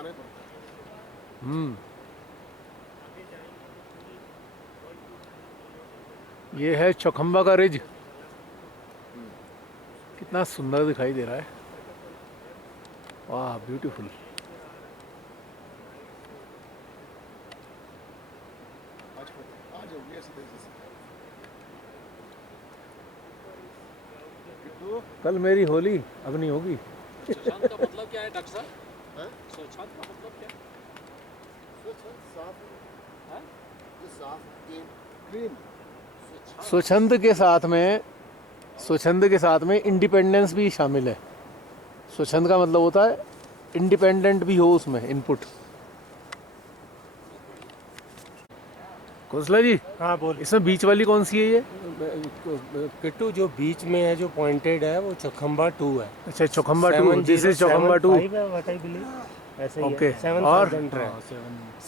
जाना ही पड़ता है। ये है चौखंबा का रिज, कितना सुंदर दिखाई दे रहा है। वाह ब्यूटीफुल। आज हो गया सीधे से। कल मेरी होली, अब नहीं होगी। स्वच्छांत का मतलब क्या है डॉक्टर साहब? स्वच्छांत का मतलब क्या है? स्वच्छंद के साथ में इंडिपेंडेंस भी शामिल है। स्वच्छंद का मतलब होता है इंडिपेंडेंट भी हो उसमें इनपुट। कौशला जी, हाँ बोल। इसमें बीच वाली कौन सी है ये? किट्टू जो बीच में है, जो पॉइंटेड है, वो चौखंबा 2 है। अच्छा चौखंबा 2, दिस इज चौखंबा 2। ऐसे ही ओके, है। 7000 और है।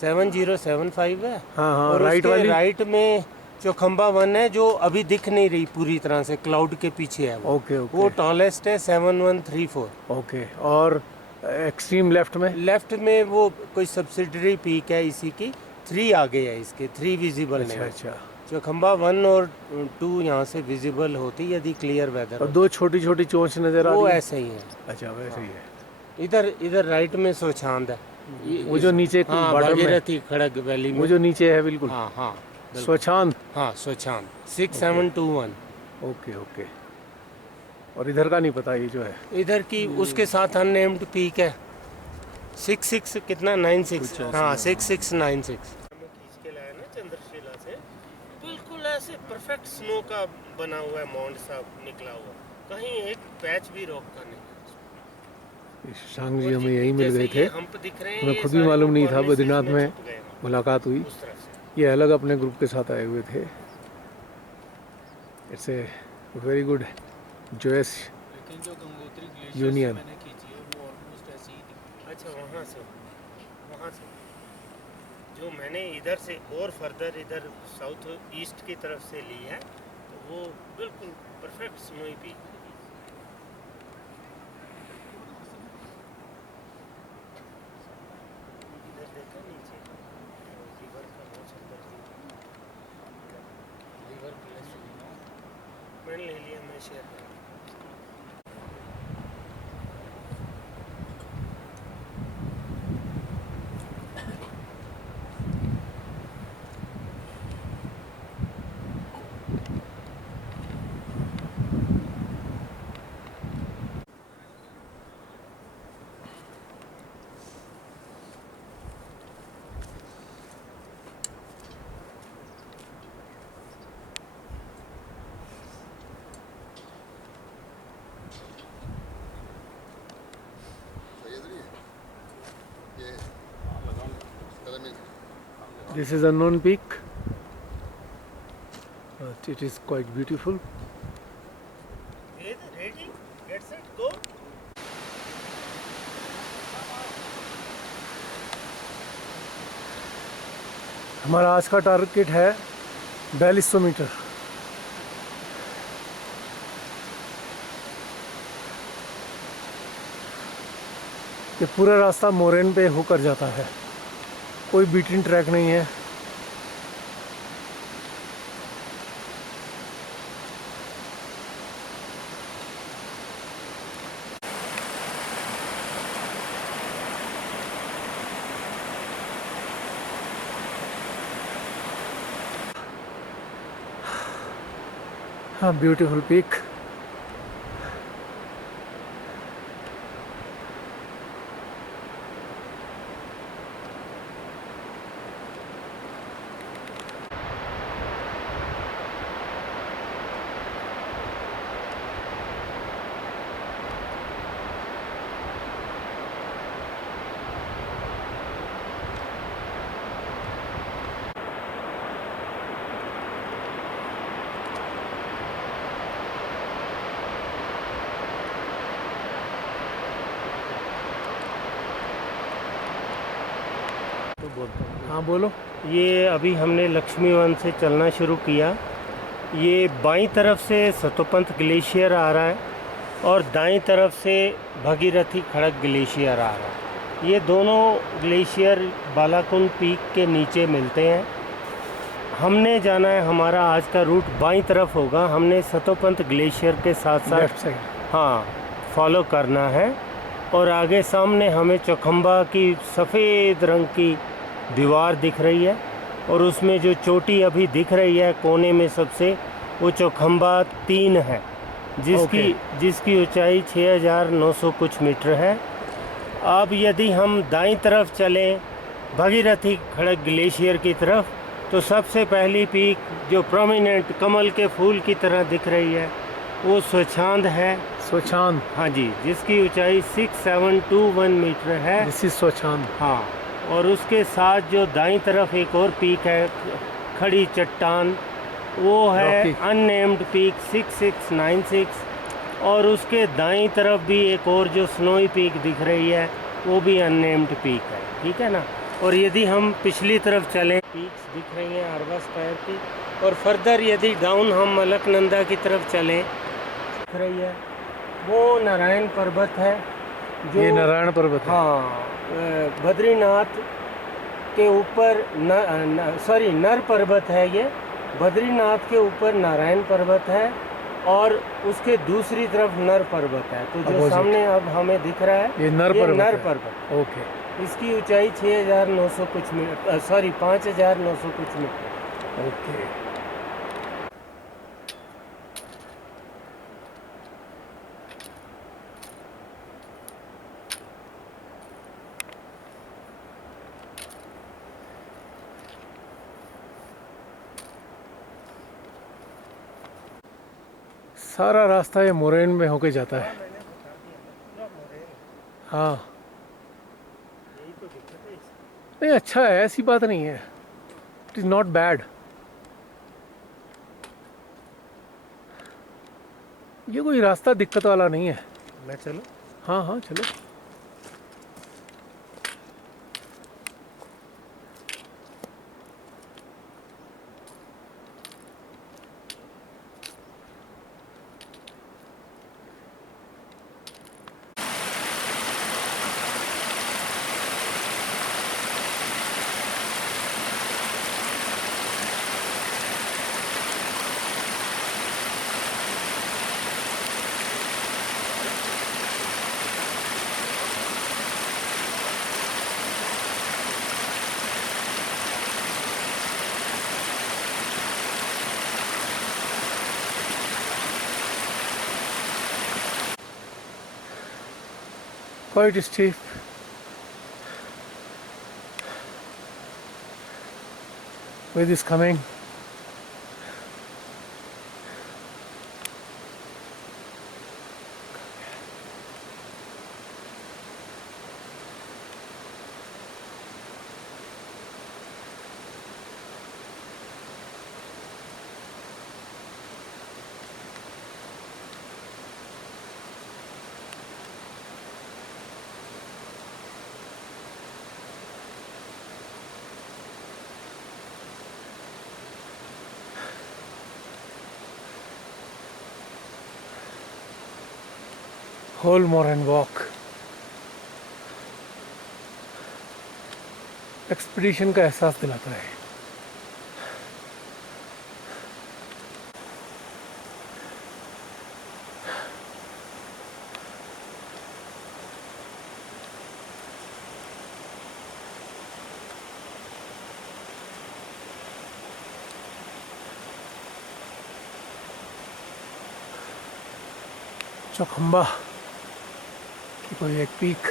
7075 है। हाँ हाँ, और राइट उसके वाली राइट में चौखंबा 1 है, जो अभी दिख नहीं रही पूरी तरह से, क्लाउड के पीछे है वो। ओके ओके वो टॉलेस्ट है 7134। ओके। और एक्सट्रीम लेफ्ट में? लेफ्ट में वो कोई सब्सिडरी पीक है इसी की, 3 आगे है इसके, 3 विजिबल अच्छा नहीं है। अच्छा। चौखंबा 1 और 2 यहाँ से विजिबल होती यदि क्लियर वेदर और दो छोटी छोटी चोंच नजर आ वो रही है? ऐसे ही है। अच्छा वैसे ही है। इधर राइट में स्वच्छांद है। वो जो नीचे हाँ, बॉर्डर में, भागीरथी खड़ग वैली में, वो जो नीचे है बिल्कुल। हाँ हाँ बिल्कुल। स्वच्छांद। हाँ स्वच्छांद 6721। Okay okay. और इधर का नहीं पता ये जो है। इधर की उसके साथ अननेम्ड पीक है 66 कितना 96। हाँ 6696। खींच के लाया ना चंद्रशिला से, बिल्कुल ऐसे परफेक्ट स्नो का बना हुआ है, माउंट सा निकला हुआ, कहीं एक पैच भी रोक का नहीं। शशांक जी हमें यही मिल गए थे, हम्प दिख रहे हैं, हमें ये खुद भी सारे मालूम नहीं था। cornices बद्रीनाथ में छुप गए हैं मुलाकात हुई, उस तरफ से। ये अलग अपने ग्रुप के साथ आए हुए थे। It's a very good choice लेकिन जो गंगोत्री ग्लेशियर यूनियन। मैंने खींची है वो ऑलमोस्ट ऐसी ही दिखती है। अच्छा वहाँ से जो मैंने इधर से और फर्दर इधर साउथ ईस्ट की तरफ से ली है, तो वो बिल्कुल परफेक्ट स्नोई पीक। इधर देखा नीचे रिवर का बहुत सुंदर व्यू। रिवर प्लेस मैंने ले लिया, मैं शेयर कर। This is unknown peak, but it is quite beautiful. Ready? Get set, go. हमारा आज का टारगेट है 4200 मीटर। ये पूरा रास्ता मोरेन पे होकर जाता है, कोई बीटिंग ट्रैक नहीं है। हाँ ब्यूटीफुल पीक। हाँ बोलो। ये अभी हमने लक्ष्मी वन से चलना शुरू किया। ये बाईं तरफ से सतोपंत ग्लेशियर आ रहा है और दाईं तरफ से भागीरथी खड़ग ग्लेशियर आ रहा है। ये दोनों ग्लेशियर बालाकुंड पीक के नीचे मिलते हैं। हमने जाना है, हमारा आज का रूट बाईं तरफ होगा। हमने सतोपंत ग्लेशियर के साथ साथ लेफ्ट साइड। हाँ फॉलो करना है। और आगे सामने हमें चौखंबा की सफ़ेद रंग की दीवार दिख रही है और उसमें जो चोटी अभी दिख रही है कोने में सबसे, वो चौखंबा 3 है जिसकी ऊंचाई 6900 कुछ मीटर है। अब यदि हम दाईं तरफ चलें भागीरथी खड़क ग्लेशियर की तरफ, तो सबसे पहली पीक जो प्रोमिनेंट कमल के फूल की तरह दिख रही है वो स्वच्छांद है। स्वच्छांद। हाँ जी, जिसकी ऊंचाई 6721 मीटर है। This is Swachand. हाँ, और उसके साथ जो दाईं तरफ एक और पीक है खड़ी चट्टान, वो है रॉकी। Unnamed peak 6696। और उसके दाईं तरफ भी एक और जो स्नोई पीक दिख रही है वो भी अननेम्ड पीक है। ठीक है ना। और यदि हम पिछली तरफ चलें, पीक्स दिख रही हैं अरवा स्पायर की। और फर्दर यदि डाउन हम अलकनंदा की तरफ चलें, दिख रही है वो नारायण पर्वत है जो ये नारायण पर्वत है। हाँ बद्रीनाथ के ऊपर नर पर्वत है। ये बद्रीनाथ के ऊपर नारायण पर्वत है और उसके दूसरी तरफ नर पर्वत है। तो जो Opposite। सामने अब हमें दिख रहा है ये नर पर्वत नर है। पर्वत। ओके। इसकी ऊंचाई 6900 कुछ मीटर 5900 कुछ मीटर। ओके। सारा रास्ता ये मोरेन में होके जाता है। हाँ यही तो दिक्कत है इसकी। नहीं, अच्छा है, ऐसी बात नहीं है। It is not bad. ये कोई रास्ता दिक्कत वाला नहीं है। मैं चलो। हाँ हाँ चलो। Quite steep. With this coming. Whole Moran walk. Expedition का एहसास दिलाता है। चौखंबा की कोई एक पीक।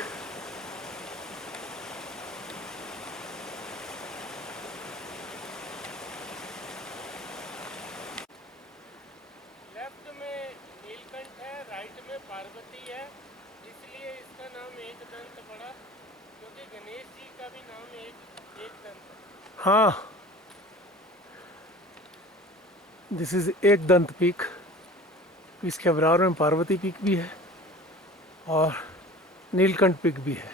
लेफ्ट में नीलकंठ है, राइट में पार्वती है, इसलिए इसका नाम एक दंत पड़ा, क्योंकि गणेश जी का भी नाम एक दंत है। हाँ, दिस इज एक दंत पीक। इसके बराबर में पार्वती पीक भी है और नीलकंठ पीक भी है।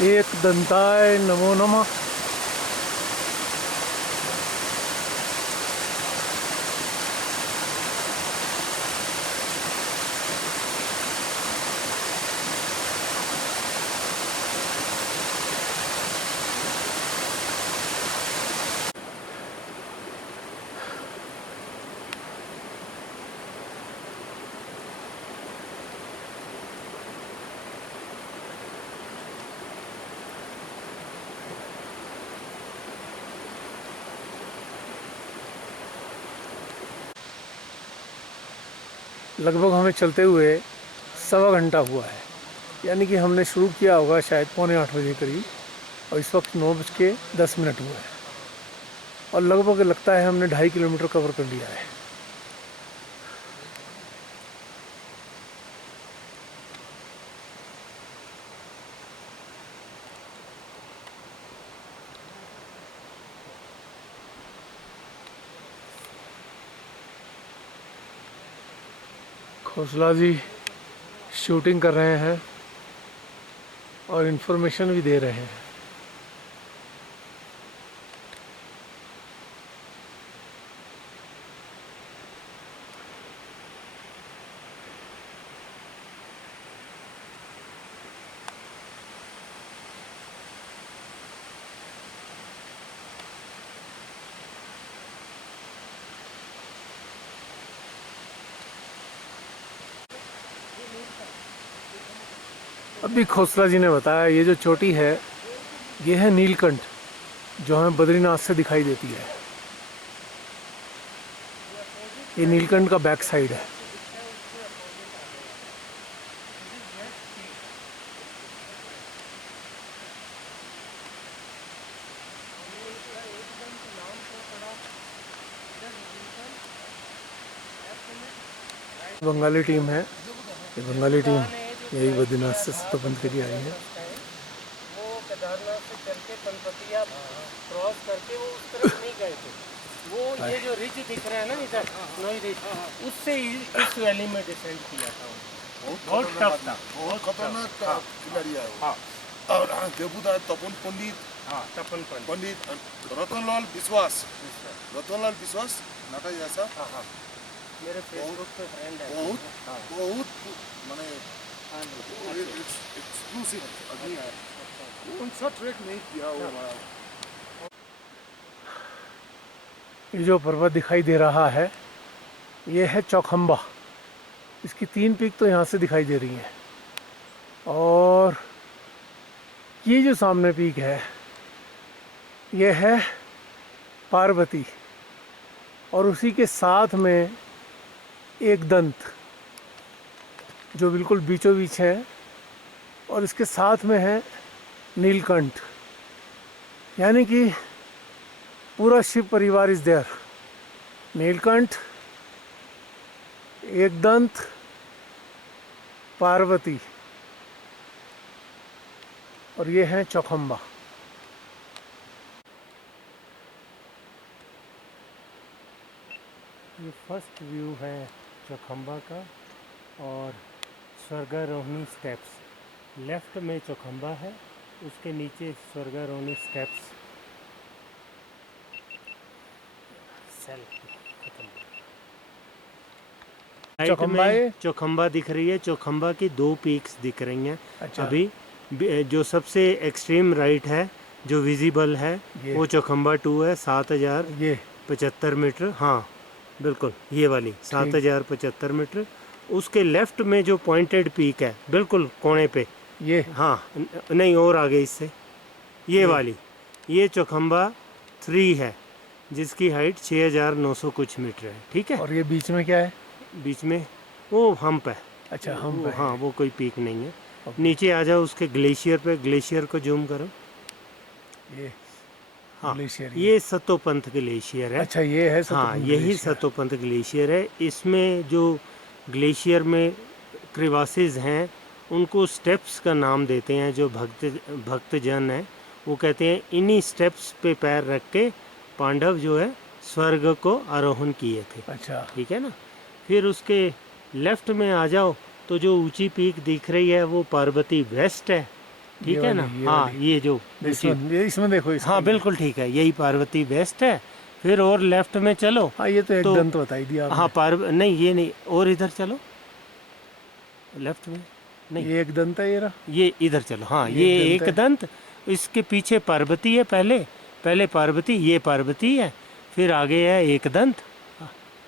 एक दंताय नमो नमः। लगभग हमें चलते हुए 1.25 घंटा हुआ है, यानी कि हमने शुरू किया होगा शायद 7:45 बजे करीब, और इस वक्त 9:10 हुआ है, और लगभग लगता है हमने 2.5 किलोमीटर कवर कर लिया है। खोसला जी शूटिंग कर रहे हैं और इन्फॉर्मेशन भी दे रहे हैं। अभी खोसला जी ने बताया ये जो चोटी है ये है नीलकंठ, जो हमें बद्रीनाथ से दिखाई देती है। ये नीलकंठ का बैक साइड है। बंगाली टीम है, ये बंगाली टीम यही बद्रीनाथ से सतोपंथ के लिए आई है। वो केदारनाथ से चल के पनपतिया क्रॉस करके वो उस तरफ नहीं गए थे। वो ये जो रिज दिख रहा है ना इधर, नई रिज, उससे इस वैली में डिसेंड किया था। बहुत टफ था, बहुत खतरनाक खिलाड़ी है वो। हाँ। और देवदास तपन पंडित, हाँ, तपन पंडित रतनलाल विश्वास, रतनलाल विश्वास नाटा जैसा हाँ हाँ, मेरे फेसबुक पे फ्रेंड है। बहुत बहुत माने एक्सक्लूसिव आदमी है। कौन सा ट्रैक नहीं किया वो हमारा। ये जो पर्वत दिखाई दे रहा है ये है चौखंबा। इसकी 3 पीक तो यहाँ से दिखाई दे रही हैं, और ये जो सामने पीक है ये है पार्वती, और उसी के साथ में एक दंत जो बिल्कुल बीचों बीच है, और इसके साथ में है नीलकंठ, यानी कि पूरा शिव परिवार इज देयर। नीलकंठ, एक दंत, पार्वती, और ये है चौखंबा। ये फर्स्ट व्यू है चौखंबा का, और स्वर्गारोहिणी स्टेप्स लेफ्ट में चौखंबा है, उसके नीचे स्वर्गारोहिणी स्टेप्स। चौखंबा दिख रही है। चौखंबा की 2 पीक्स दिख रही हैं। अच्छा। अभी जो सबसे एक्सट्रीम राइट है जो विजिबल है वो चौखंबा 2 है, 7075 मीटर। हाँ बिल्कुल, ये वाली 7075 मीटर। उसके लेफ्ट में जो पॉइंटेड पीक है बिल्कुल कोने पे, ये हाँ नहीं और आगे इससे, ये वाली, ये चौखंबा 3 है जिसकी हाइट 6900 कुछ मीटर है। ठीक है। और ये बीच में क्या है? बीच में वो हम्प है। अच्छा, हम्प है। हाँ, वो कोई पीक नहीं है। नीचे आ जाओ उसके ग्लेशियर पे, ग्लेशियर को जूम करो। ये हाँ, ग्लेशियर, ये सतोपंथ ग्लेशियर है। अच्छा, ये है हाँ, यही सतोपंथ ग्लेशियर है। इसमें जो ग्लेशियर में क्रिवासिस हैं उनको स्टेप्स का नाम देते हैं। जो भक्तजन हैं वो कहते हैं इन्हीं स्टेप्स पे पैर रख के पांडव जो है स्वर्ग को आरोहण किए थे। अच्छा, ठीक है ना। फिर उसके लेफ्ट में आ जाओ तो जो ऊंची पीक दिख रही है वो पार्वती वेस्ट है, ठीक है ना। हाँ ये जो ऊंची, ये इसमें देखो इसका। हाँ बिल्कुल ठीक है, यही पार्वती बेस्ट है। फिर और लेफ्ट में चलो। हाँ ये तो एक दंत बताई दिया आपने। हाँ नहीं ये नहीं, और इधर चलो लेफ्ट में। नहीं ये एक दंत है ये रहा। ये इधर चलो, हाँ ये ये एक दंत एक दंत। इसके पीछे पार्वती है, पहले पहले पार्वती, ये पार्वती है, फिर आगे है एक दंत।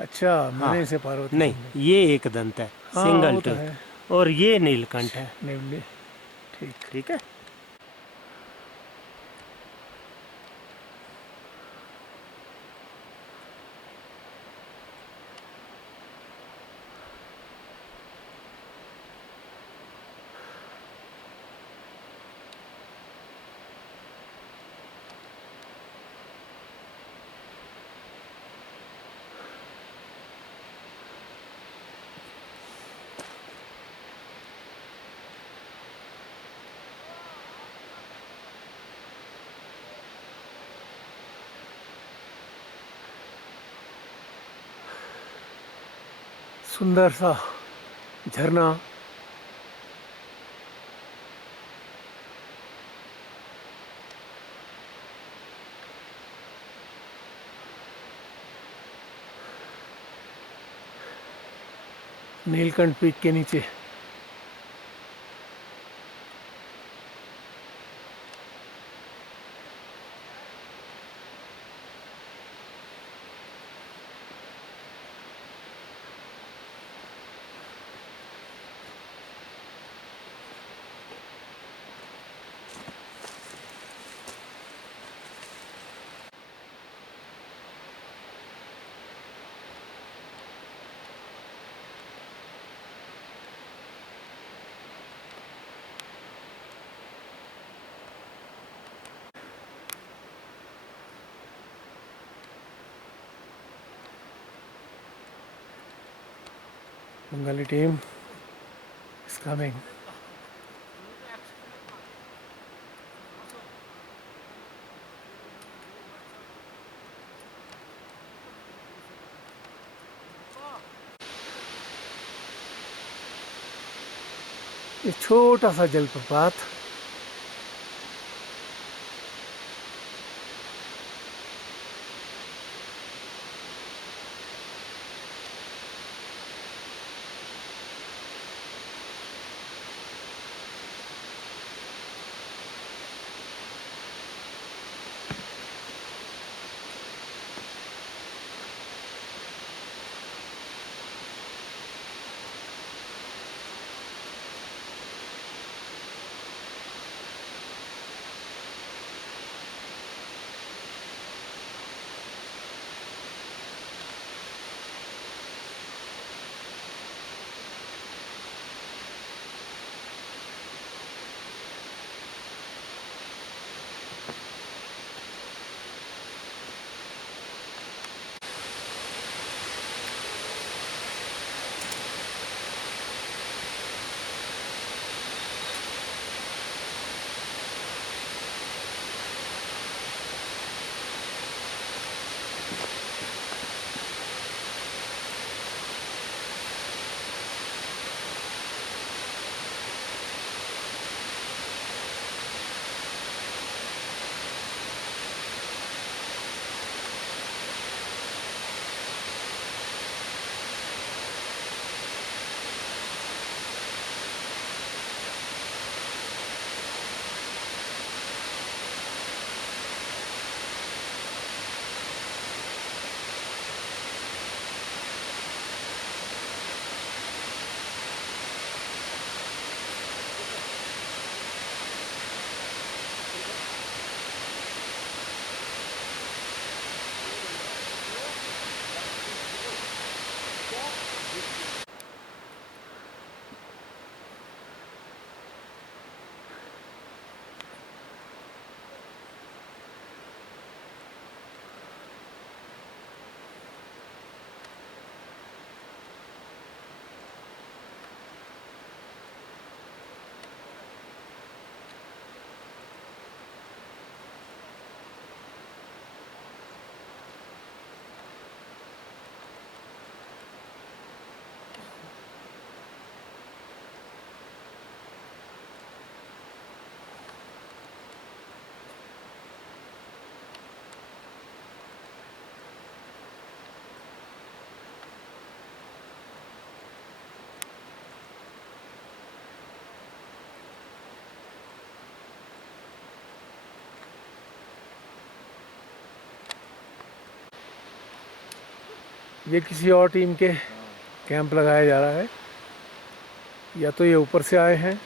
अच्छा मैंने हाँ इसे पार्वती नहीं समझा। ये एक दंत है, हाँ सिंगल वो तो टूथ। है। और ये नीलकंठ है। नेवले ठीक। ठीक है। सुंदर सा झरना। नीलकंठ पीक के नीचे। Bengali team is coming. ये छोटा सा जलप्रपात ये किसी और टीम के कैंप लगाया जा रहा है, या तो ये ऊपर से आए हैं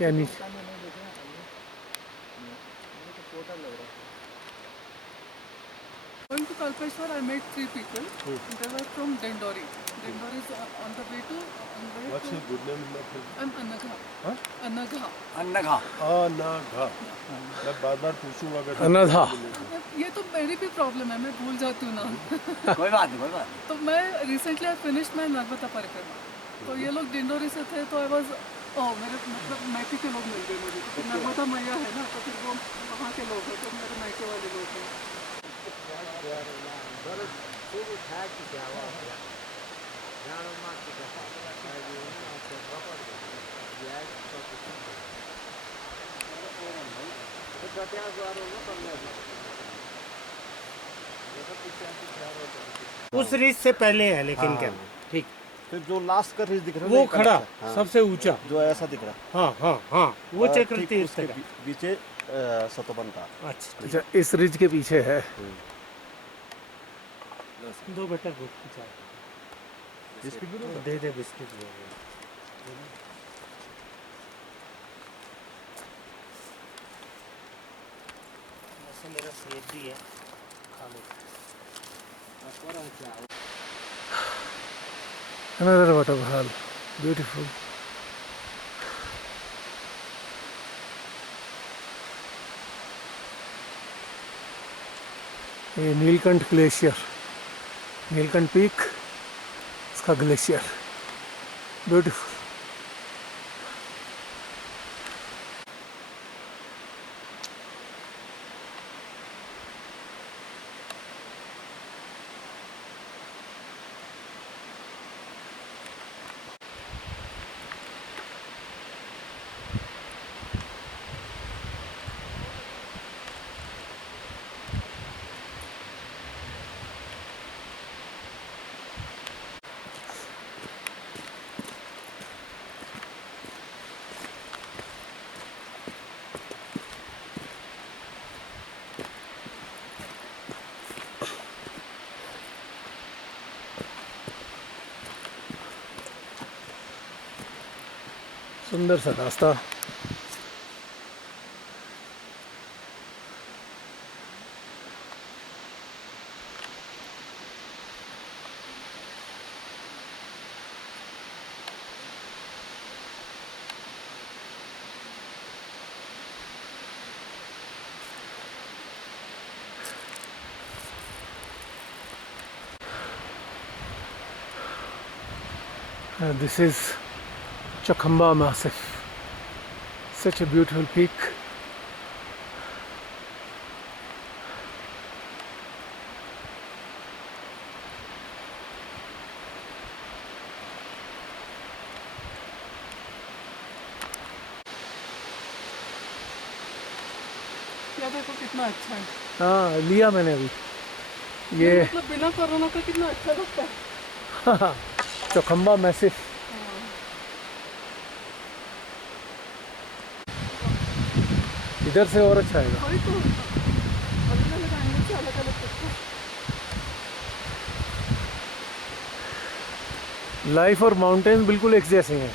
या नीचे। Going to Kalpeshwar, I met 3 people. They were from Dendori. Dendori is on the way to. What's your good name in that film? I'm Anagha. Huh? Anagha. अन्नघा। मैं बार-बार पूछूंगा अगर अनघा। ये तो मेरी भी प्रॉब्लम है, मैं भूल जाती हूँ नाम। कोई बात नहीं। तो मैं recently I finished my Narmada परिक्रमा। तो ये लोग डिंडोरी से थे, तो आई वाज मेरे मतलब मैके के लोग मिल गए मुझे, तो नर्मदा मैया है ना, तो फिर वो वहाँ के लोग हैं, तो मेरे मैके वाले लोग हैं। उस रिज से पहले है लेकिन क्या ठीक फिर जो लास्ट का रिज दिख रहा है वो ना, एक खड़ा अलग सा, हाँ, सबसे ऊंचा। जो ऐसा दिख रहा है हाँ हाँ हाँ वो चक्र ठीक तीर्थ उसके का। पीछे सतोबन था। अच्छा अच्छा, इस रिज के पीछे है। दो बेटा गुड चाय बिस्किट भी दो। दे दे बिस्किट दे वैसे मेरा सेब भी है खा लो। Another waterfall, beautiful. ये नीलकंठ ग्लेशियर, नीलकंठ पीक, इसका ग्लेशियर, ब्यूटीफुल। सुंदर सा रास्ता। This is Chokhamba Massif. Such a beautiful peak. ये देखो कितना अच्छा है। हाँ, लिया मैंने अभी ये मतलब बिना कोरोना का कितना अच्छा लगता है। चौखंबा मैसिफ। इधर से और अच्छा आएगा। वही तो अलग अलग एंगल से अलग अलग दिखता है। लाइफ और माउंटेन बिल्कुल एक जैसे हैं,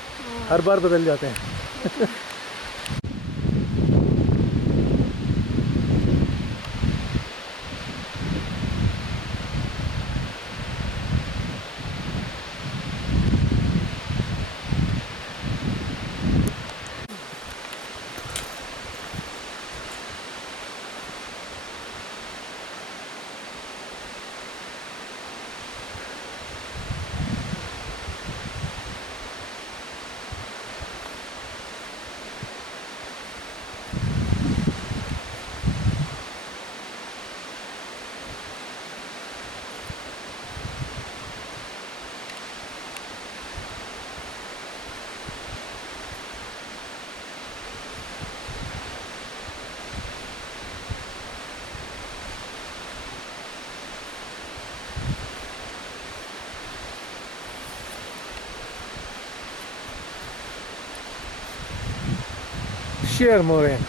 हर बार बदल जाते हैं। Share moraine.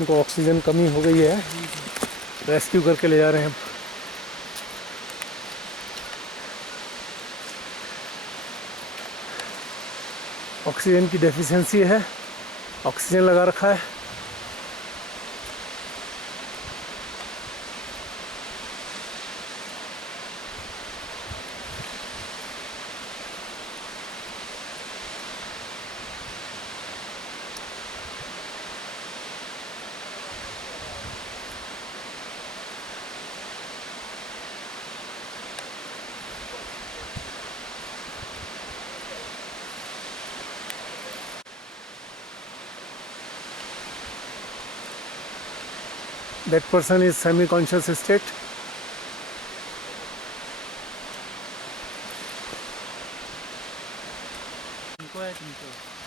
उनको ऑक्सीजन कमी हो गई है, रेस्क्यू करके ले जा रहे हैं। ऑक्सीजन की डेफिशिएंसी है, ऑक्सीजन लगा रखा है। That person is semi-conscious state.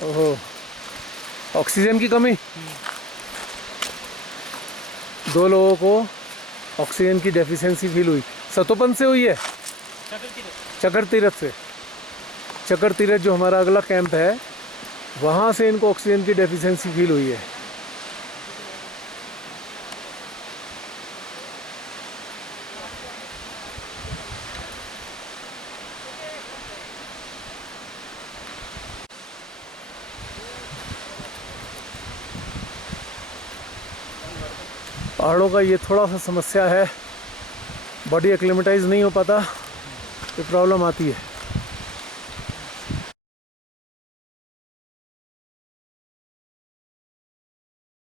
ओहो, ऑक्सीजन की कमी। 2 लोगों को ऑक्सीजन की डेफिशिएंसी फील हुई। सतोपन से हुई है, चकर तीरथ से। चकर तीरथ जो हमारा अगला कैंप है, वहाँ से इनको ऑक्सीजन की डेफिशिएंसी फील हुई है। पहाड़ों का ये थोड़ा सा समस्या है, बॉडी एक्लेमेटाइज नहीं हो पाता, ये प्रॉब्लम आती है।